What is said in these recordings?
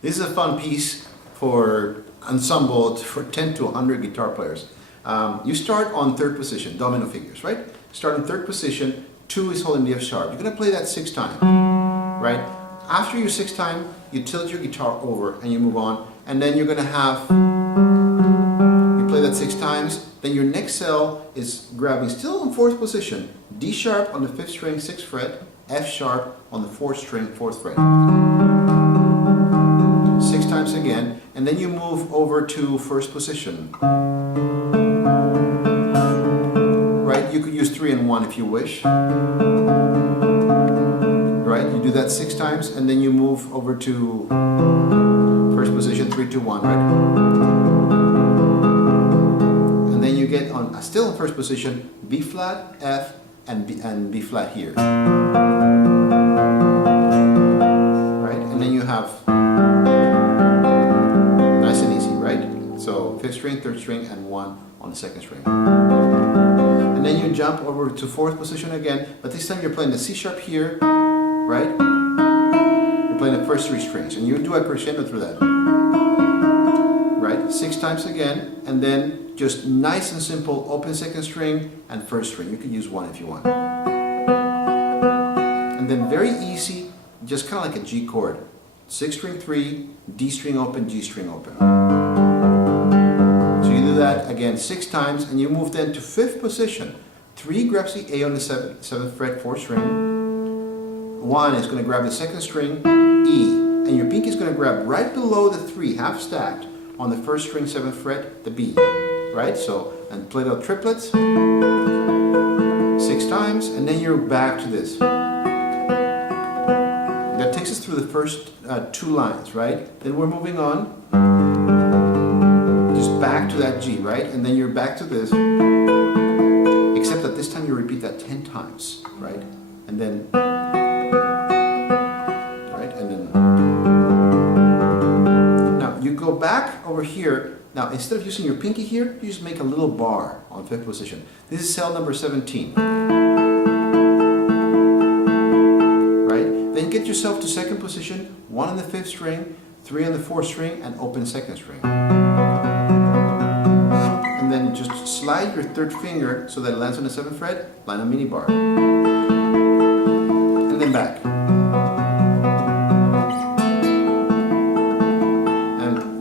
This is a fun piece for ensemble for 10 to 100 guitar players. You start on third position, domino figures, right? Start in third position, 2 is holding the F sharp. You're going to play that 6 times, right? After your 6th time, you tilt your guitar over and you move on, and then you're going to have, you play that 6 times, then your next cell is grabbing still in 4th position, D sharp on the 5th string, 6th fret, F sharp on the 4th string, 4th fret. 6 times again, and then you move over to 1st position. Right, you could use 3 and 1 if you wish. Right, you do that 6 times, and then you move over to 1st position, 3, 2, 1, right? And then you get on still in 1st position, B flat, F, and B flat here. Right, and then you have nice and easy, right? So 5th string, 3rd string, and 1 on the 2nd string. And then you jump over to 4th position again, but this time you're playing the C sharp here, right? You're playing the first 3 strings, and you do a crescendo through that. Right? 6 times again, and then just nice and simple, open 2nd string and 1st string. You could use 1 if you want. And then very easy, just kind of like a G chord. 6th string 3, D string open, G string open. So you do that again 6 times, and you move then to 5th position. 3 grabs the A on the 7th fret, 4th string. 1 is going to grab the 2nd string, E, and your pinky is going to grab right below the 3, half stacked, on the 1st string, 7th fret, the B, right? So, and play the triplets 6 times, and then you're back to this. That takes us through the first 2 lines, right? Then we're moving on, just back to that G, right? And then you're back to this, except that this time you repeat that 10 times, right? And then go back over here. Now, instead of using your pinky here, you just make a little bar on 5th position. This is cell number 17. Right? Then get yourself to 2nd position, 1 on the 5th string, 3 on the 4th string, and open 2nd string. And then just slide your 3rd finger so that it lands on the 7th fret, line a mini bar. And then back.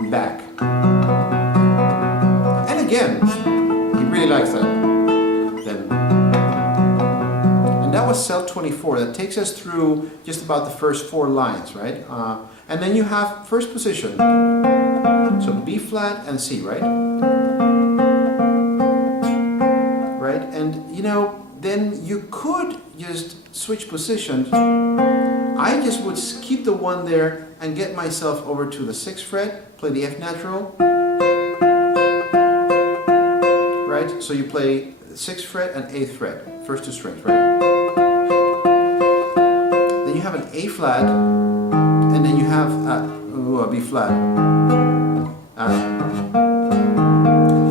Back. And again, he really likes that. Then, and that was cell 24. That takes us through just about the first 4 lines, right? And then you have 1st position. So B flat and C, right? Right? And you know, then you could just switch positions. I just would keep the 1 there and get myself over to the 6th fret, play the F natural, right? So you play 6th fret and 8th fret, first 2 strings, right? Then you have an A flat, and then you have a B flat. A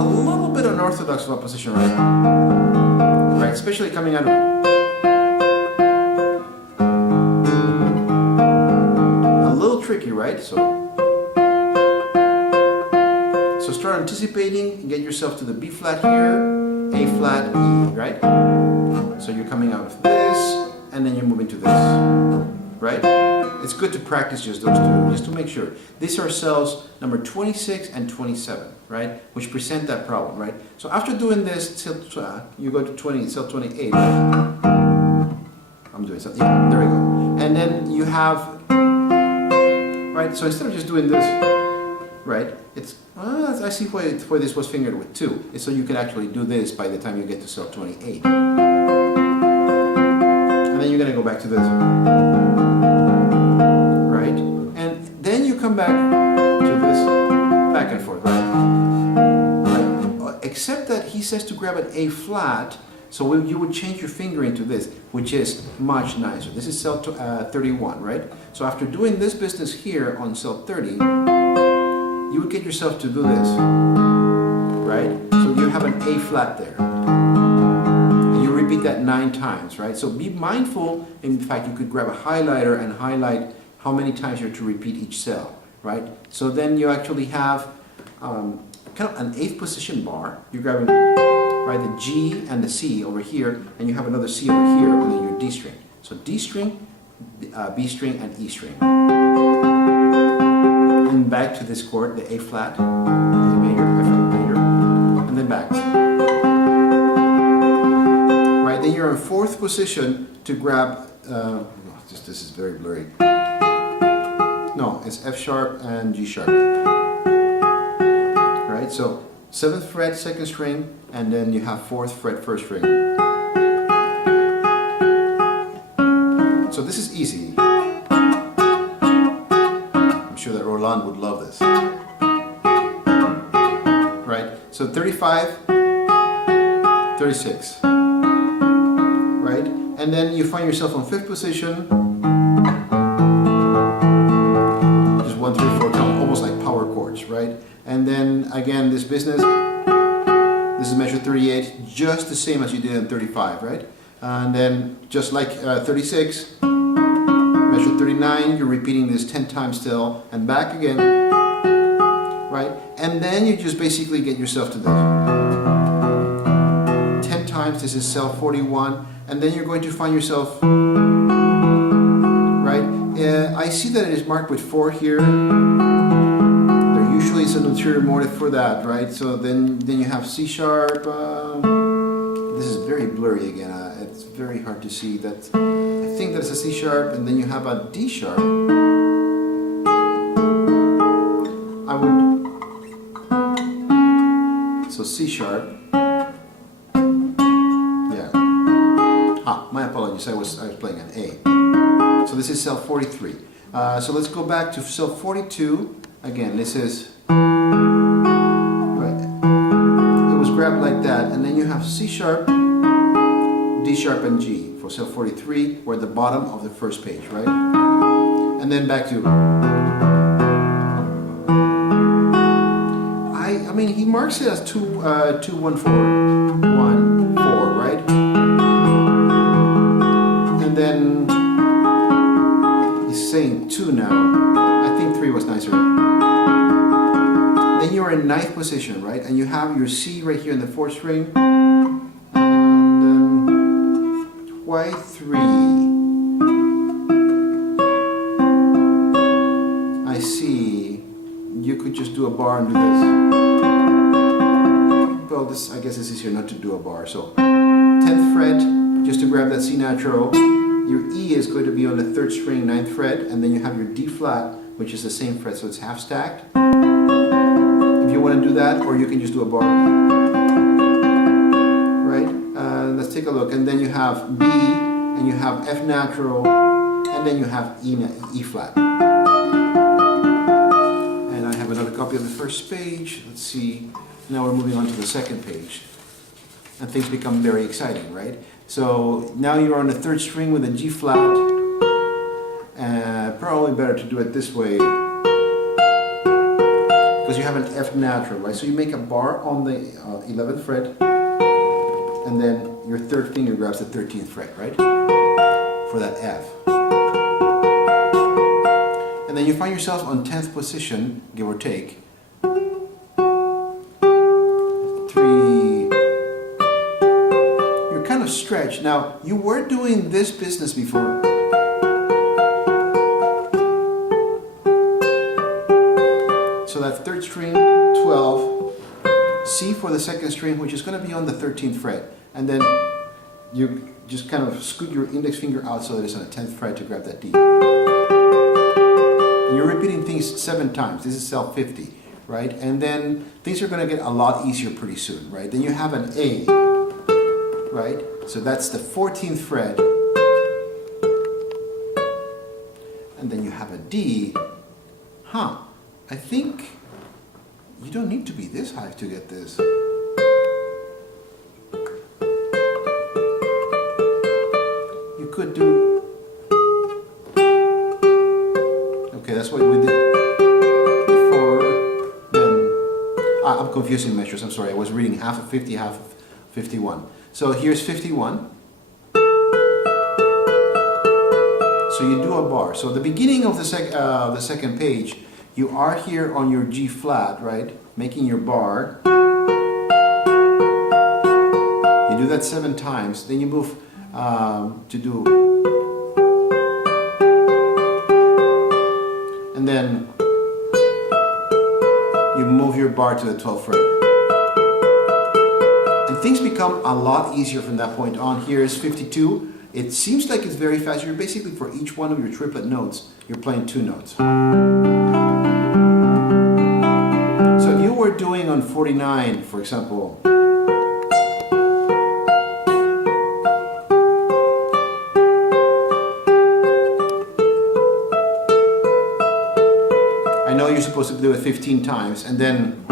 little bit unorthodox of a position, right? Right, especially coming out of tricky, right? So start anticipating and get yourself to the B flat here, A flat, E, right? So you're coming out of this, and then you're moving to this, right? It's good to practice just those 2, just to make sure. These are cells number 26 and 27, right? Which present that problem, right? So after doing this, you go to cell 28. I'm doing something. Yeah, there we go. And then you have, right, so instead of just doing this, right, it's, I see why this was fingered with 2. It's so you can actually do this by the time you get to cell 28. And then you're going to go back to this. Right? And then you come back to this, back and forth, right? Except that he says to grab an A flat, so you would change your finger into this, which is much nicer. This is cell 31, right? So after doing this business here on cell 30, you would get yourself to do this, right? So you have an A flat there. And you repeat that 9 times, right? So be mindful. In fact, you could grab a highlighter and highlight how many times you're to repeat each cell, right? So then you actually have kind of an 8th position bar. You're grabbing right the G and the C over here, and you have another C over here, and then your D string. So D string, B string, and E string. And back to this chord, the A flat, A major, F major, and then back. Right, then you're in 4th position to grab, this is very blurry. No, it's F sharp and G sharp. Right, so 7th fret, 2nd string, and then you have 4th fret, 1st string. So this is easy. I'm sure that Roland would love this. Right, so 35, 36. Right, and then you find yourself on 5th position. Just 1, 3, 4, almost like power chords, right? And then again, this business, this is measure 38, just the same as you did in 35, right? And then just like 36, measure 39, you're repeating this 10 times still, and back again, right? And then you just basically get yourself to this. 10 times, this is cell 41, and then you're going to find yourself, right? I see that it is marked with 4 here. Usually it's an ulterior motive for that, right? So then you have C sharp. This is very blurry again. It's very hard to see that. I think that's a C sharp, and then you have a D sharp. So C sharp. Yeah. My apologies. I was playing an A. So this is cell 43. So let's go back to cell 42. Again, this is right. It was grabbed like that, and then you have C sharp, D sharp, and G for cell 43. We're at the bottom of the first page, right? And then back to. I mean, he marks it as 2, 2, 1, 4, 1, 4, right? And then he's saying 2 now. I think 3 was nicer. Then you're in 9th position, right? And you have your C right here in the 4th string. And then why 3? I see. You could just do a bar and do this. Well, this, I guess it's easier not to do a bar. So 10th fret, just to grab that C natural. Your E is going to be on the 3rd string, 9th fret, and then you have your D flat, which is the same fret, so it's half stacked. If you want to do that, or you can just do a bar. Right? Let's take a look. And then you have B, and you have F natural, and then you have E flat. And I have another copy of the first page. Let's see. Now we're moving on to the 2nd page. And things become very exciting, right? So now you're on the 3rd string with a G flat. Probably better to do it this way because you have an F natural, right? So you make a bar on the 11th fret, and then your 3rd finger grabs the 13th fret, right? For that F. And then you find yourself on 10th position, give or take. 3. You're kind of stretched. Now, you were doing this business before. So that 3rd string, 12, C for the 2nd string, which is going to be on the 13th fret. And then you just kind of scoot your index finger out so that it's on the 10th fret to grab that D. And you're repeating things 7 times. This is cell 50, right? And then things are going to get a lot easier pretty soon, right? Then you have an A, right? So that's the 14th fret. And then you have a D. I think you don't need to be this high to get this. You could do. Okay, that's what we did before. Then I'm confusing measures. I'm sorry. I was reading half of 50, half of 51. So here's 51. So you do a bar. So the beginning of the 2nd page, You are here on your G flat, right? Making your bar. You do that 7 times, then you move to do, and then you move your bar to the 12th fret. And things become a lot easier from that point on. Here is 52. It seems like it's very fast. You're basically, for each one of your triplet notes, you're playing 2 notes. So if you were doing on 49, for example, I know you're supposed to do it 15 times, and then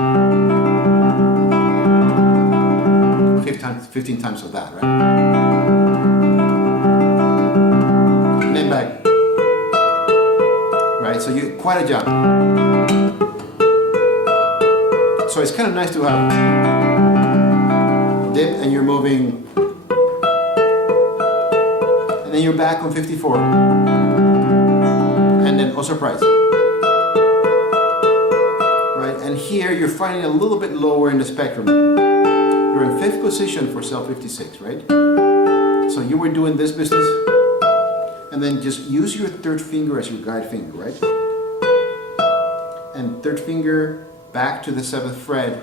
15 times of that, right? And then back. Right, so you quite a jump. So it's kind of nice to have dip and you're moving, and then you're back on 54, and then oh surprise. Right, and here you're finding a little bit lower in the spectrum. You're in 5th position for cell 56, right? So you were doing this business, and then just use your 3rd finger as your guide finger, right? And 3rd finger back to the 7th fret,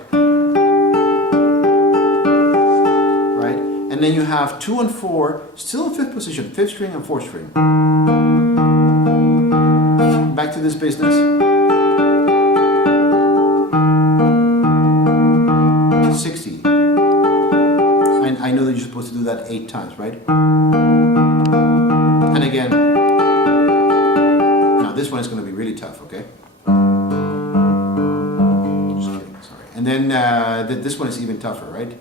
right? And then you have 2 and 4, still in 5th position, 5th string and 4th string. Back to this business. 60. I know that you're supposed to do that 8 times, right? And again, now this one is going to be really tough, okay? Just kidding, sorry. And then this one is even tougher, right?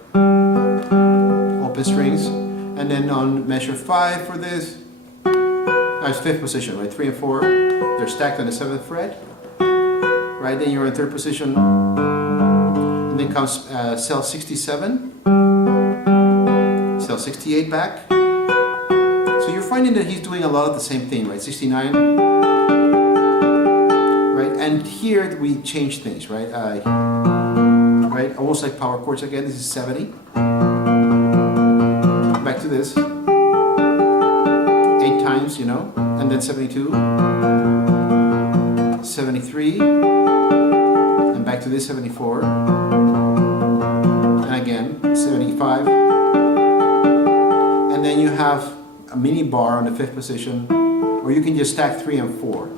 Open strings. And then on measure 5 for this, it's 5th position, right? 3 and 4, they're stacked on the 7th fret, right? Then you're in 3rd position. And then comes cell 67. Cell 68 back. So you're finding that he's doing a lot of the same thing, right? 69. Right? And here we change things, right? Right? Almost like power chords again. This is 70. Back to this. 8 times, you know. And then 72. 73. And back to this, 74. And again, 75. And then you have a mini bar on the 5th position, or you can just stack 3 and 4.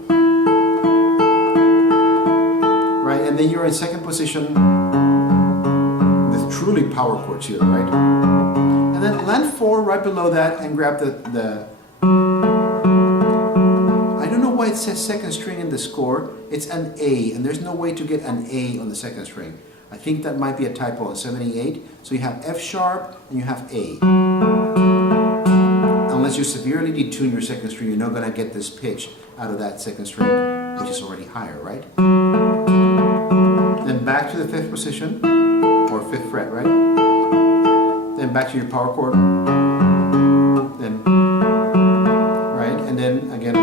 Right, and then you're in 2nd position with truly power chords here, right? And then land 4 right below that and grab the I don't know why it says 2nd string in the score. It's an A, and there's no way to get an A on the 2nd string. I think that might be a typo on 78. So you have F sharp and you have A. Unless you severely detune your 2nd string, you're not going to get this pitch out of that 2nd string, which is already higher, right? Then back to the 5th position, or 5th fret, right? Then back to your power chord. Then, right? And then again.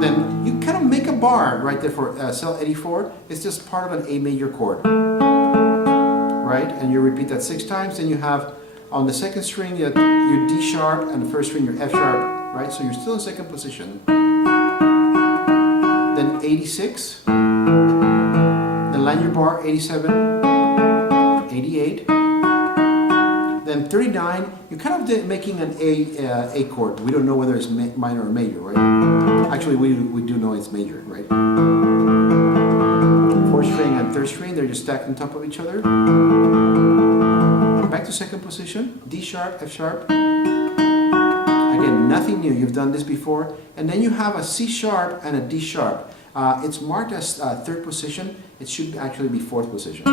Then you kind of make a bar right there for cell 84. It's just part of an A major chord, right? And you repeat that 6 times, then you have on the 2nd string, your D sharp, and the 1st string, your F sharp, right? So you're still in 2nd position. Then 86. Then line your bar, 87, 88. Then 39, you're kind of making an A chord. We don't know whether it's minor or major, right? Actually, we do know it's major, right? 4th string and 3rd string, they're just stacked on top of each other. Back to 2nd position, D sharp, F sharp. Again, nothing new, you've done this before. And then you have a C sharp and a D sharp. It's marked as 3rd position. It should actually be 4th position.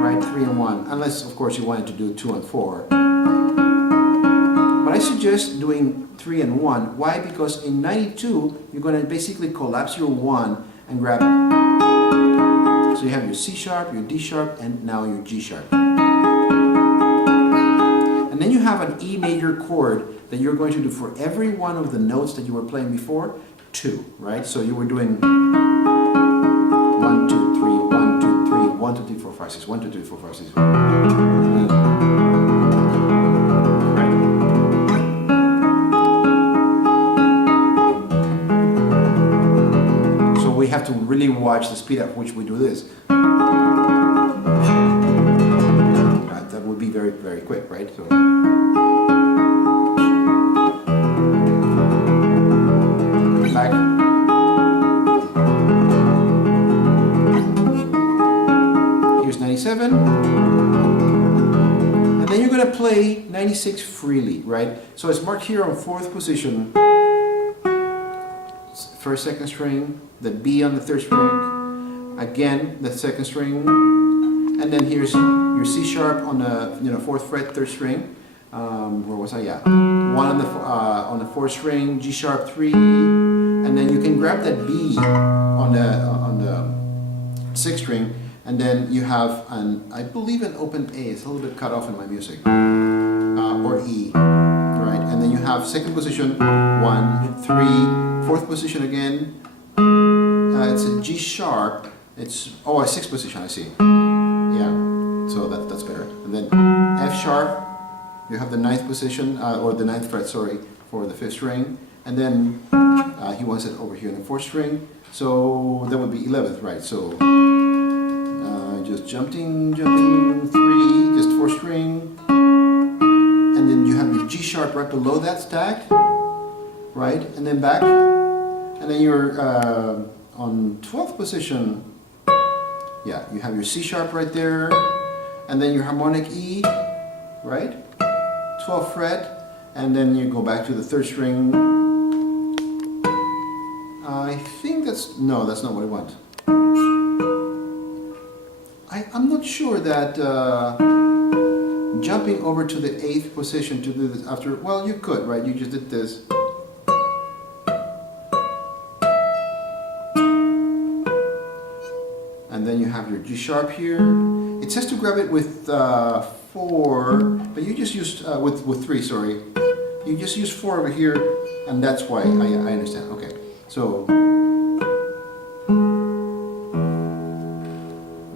Right, 3 and 1, unless of course you wanted to do 2 and 4. But I suggest doing 3 and 1. Why? Because in 92, you're going to basically collapse your 1 and grab it. So you have your C sharp, your D sharp, and now your G sharp. And then you have an E major chord that you're going to do for every one of the notes that you were playing before, 2, right? So you were doing 1, 2, 3, 1, 2, 3, 1, 2, 3, 4, 5, 6, 1, 2, 3, 4, 5, 6. We have to really watch the speed at which we do this. That would be very, very quick, right? So, back. Here's 97. And then you're going to play 96 freely, right? So it's marked here on 4th position. 1st, 2nd string, the B on the 3rd string, again the 2nd string, and then here's your C sharp on the 4th fret, 3rd string. Where was I? Yeah, 1 on the 4th string, G sharp 3, and then you can grab that B on the 6th string, and then you have I believe an open A. It's a little bit cut off in my music, or E, right? And then you have 2nd position, 1, 3. 4th position again, it's a G sharp, it's, a 6th position, I see, yeah, so that's better. And then F sharp, you have the 9th position, or the 9th fret, sorry, for the 5th string, and then he wants it over here in the 4th string, so that would be 11th, right? So just jumping 3, just 4th string, and then you have your G sharp right below that stacked, right, and then back, and then you're on 12th position, yeah, you have your C sharp right there, and then your harmonic E, right, 12th fret, and then you go back to the 3rd string. I think that's not what I want. I'm not sure that jumping over to the 8th position to do this after, well, you could, right, you just did this. And then you have your G sharp here. It says to grab it with 4, but you just used with 3. Sorry, you just use 4 over here, and that's why I understand. Okay, so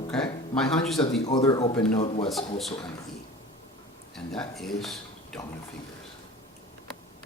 okay, my hunch is that the other open note was also an E, and that is domino figure.